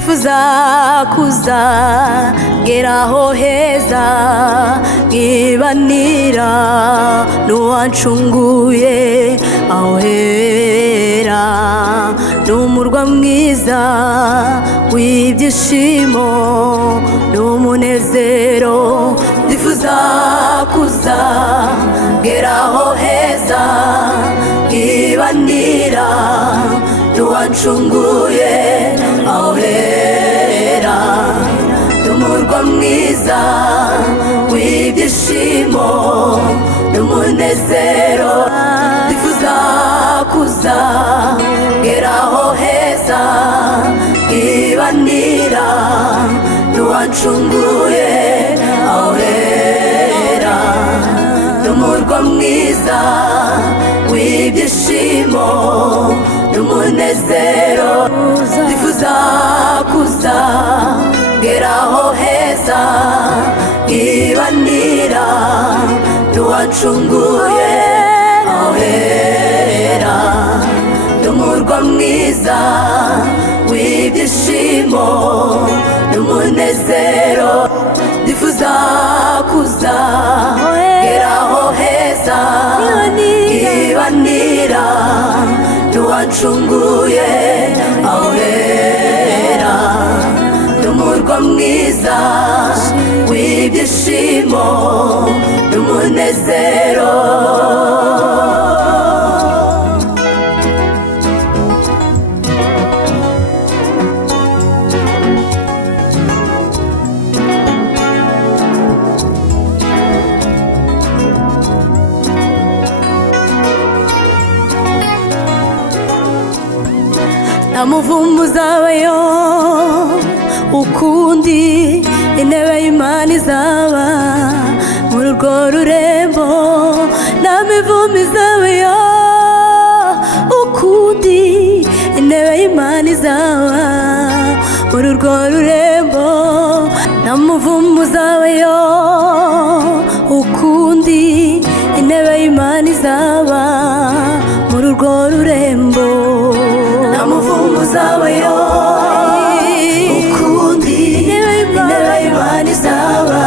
ndifuza kuzageraho heza nkibanira n'uwancunguye aho hera n'umurwa mwiza w'ibyishimo n'umunezero ndifuza kuzageraho heza nkibanira n'uwancunguye aho hera n'umurwa mwiza w'ibyishimo n'umunezero ndifuza kuzageraho heza nkibanira n'uwancunguye aho hera n'umurwa mwiza w'ibyishimo n'umunezero ndifuza kuzageraho heza nkibanira n'uwancunguye aho hera n'umurwa mwiza w'ibyishimo n'umunezero ndifuza kuzageraho heza nkibanira n'uwancunguye aho hera n'umurwa mwiza w'ibyishimo n'umunezero umuvumo uzabayo ukundi intebe y'Imana izaba muri urwo rurembo nta mivumo izabayo ukundi intebe y'Imana izaba muri urwo rurembo nta muvumo uzabayo ukundi intebe y'Imana izaba muri urwo rurembo umuvumo uzabayo ukundi intebe y'Imana izaba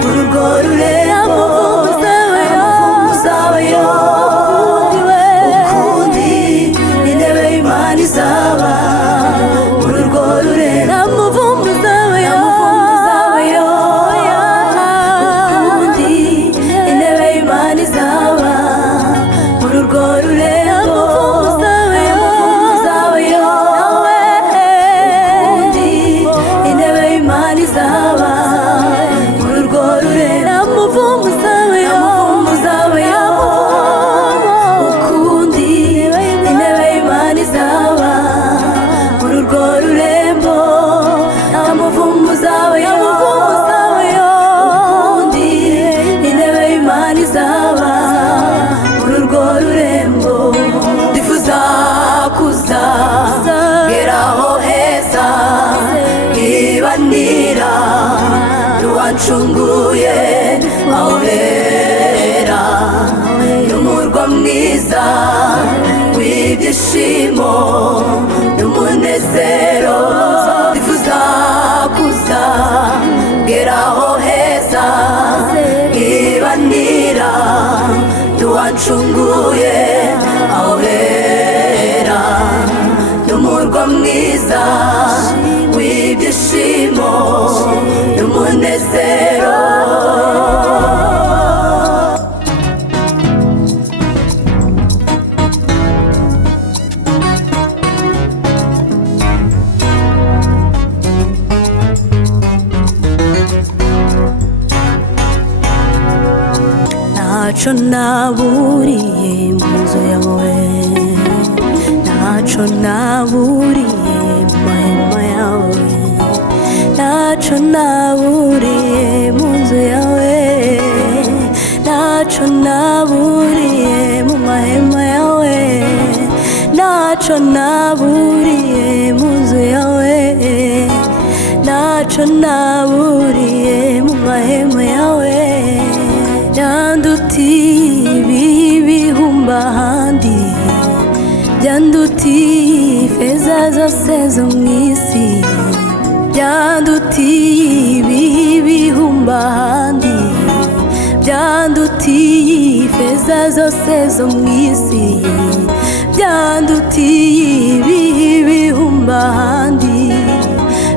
muri urwo rurembo umuvumo uzabayo ukundi intebe y'Imana izaba muri urwo rurembo umuvumo uzabayo ukundi intebe y'Imana izaba muri urwo rurembo n'uwancunguye aho hera n'umurwa mwiza w'ibyishimo n'umunezero ndifuza kuzageraho heza nkibanira n'uwancunguye aho hera n'umurwa mwiza w'ibyishimo n'umunezero ntacyo naburiye mu nzu yawe ntacyo naburiye mu mahema yawe ntacyo naburiye mu nzu yawe ntacyo naburiye mu mahema yawe ntacyo naburiye mu nzu yawe ntacyo naburiye mu mahema yawe ndandutiye ibi bihumba ahandi byandutiye ifeza zose zo mu isi, byandutiye ibihe ibihumbi ahandi, byandutiye ifeza zose zo mu isi, byandutiye ibihe ibihumbi ahandi,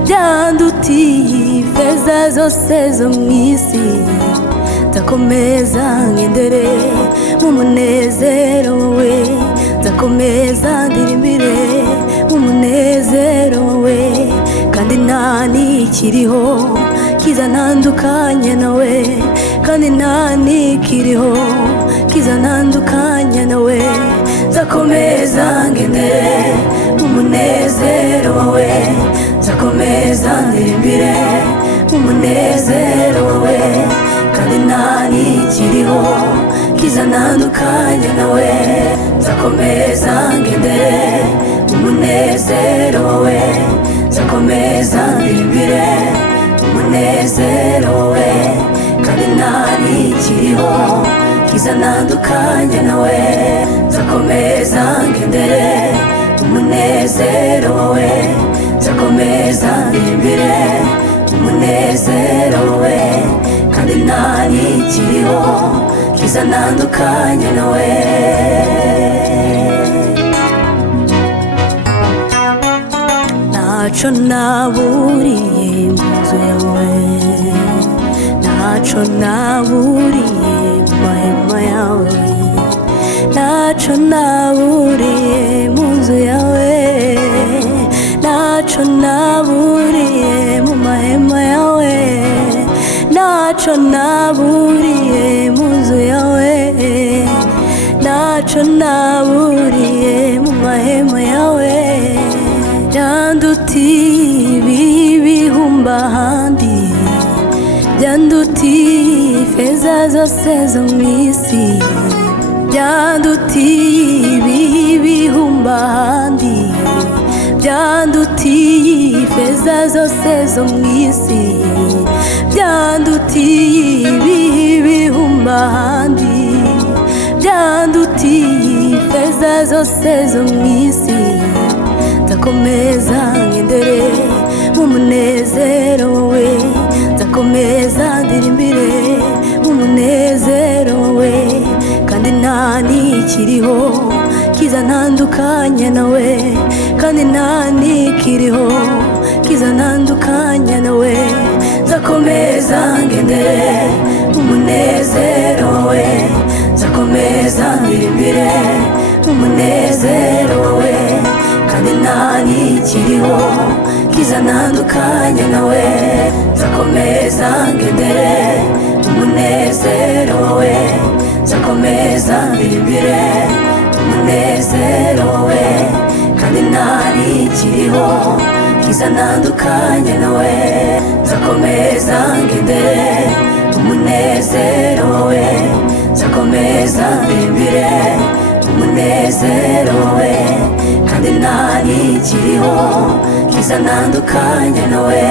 byandutiye ifeza zose zo mu isi. Nzakomeza ngendere mu munezero wawe, nzakomeza ndirimbire mu munezero wawe, kandi nta nikiriho kizantandukanya nawe, kandi nta nikiriho kizantandukanya nawe. Nzakomeza ngendere mu munezero wawe, nzakomeza ndirimbire mu munezero wawe, kandi nta nikiriho kizantandukanya nawe. Nzakomeza ngendere mu munezero wawe, nzakomeza ndirimbire mu munezero wawe, kandi nta nikiriho kizantandukanya nawe. Nzakomeza ngendere mu munezero wawe, nzakomeza ndirimbire mu munezero wawe, kandi nta nikiriho kizantandukanya nawe. Ntaco naburiye mu nzu yawe, ntaco naburiye mu mahema yawe, ntaco naburiye mu nzu yawe, ntaco naburiye mu mahema yawe, ntaco naburiye mu nzu yawe, ntaco naburiye mu mahema yawe. Byandutiye ibihe ibihumbi ahandi, byandutiye ifeza zose zo mu isi, byandutiye ibihe ibihumbi ahandi, byandutiye ifeza zose zo mu isi, byandutiye ibihe ibihumbi ahandi, byandutiye ifeza zose zo mu isi. Nzakomeza ngendere mu munezero wawe, nzakomeza ndirimbire mu munezero wawe, kandi nta nikiriho kizantandukanya nawe, kandi nta nikiriho kizantandukanya nawe. Nzakomeza ngendere mu munezero wawe, nzakomeza ndirimbire mu munezero wawe, kandi nta nikiriho kizantandukanya nawe. Nzakomeza ngendere mu munezero wawe, nzakomeza ndirimbire mu munezero wawe, kandi nta nikiriho kizantandukanya nawe. Nzakomeza ngendere mu munezero wawe, nzakomeza ndirimbire mu munezero wawe, kandi nta nikiriho kizantandukanya nawe.